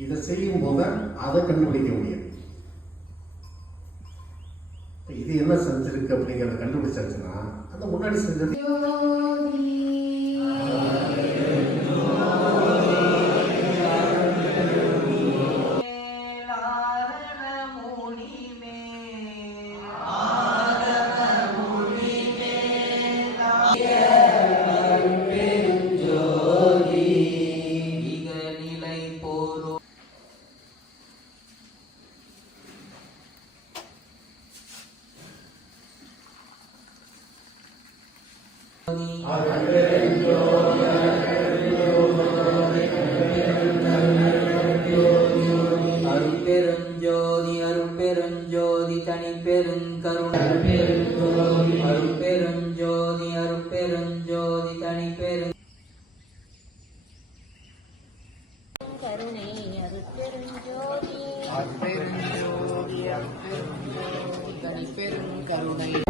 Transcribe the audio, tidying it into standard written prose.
இதை செய்யும் போது அதை கண்டுபிடிக்க முடியும். இது என்ன செஞ்சிருக்கு அப்படிங்கிறத கண்டுபிடிச்சாச்சுன்னா அந்த முன்னாடி செஞ்சது அருட்பெருஞ்சோதி அருட்பெருஞ்சோதி தனிப்பெருங்கருணை அருட்பெருஞ்சோதி அருட்பெருஞ்சோதி தனிப்பெருங் கருணை அருட்பெருஞ்சோதி அருட்பெருஞ்சோதி அருட்பெருஞ்சோதி தனிப்பெருங்கருணை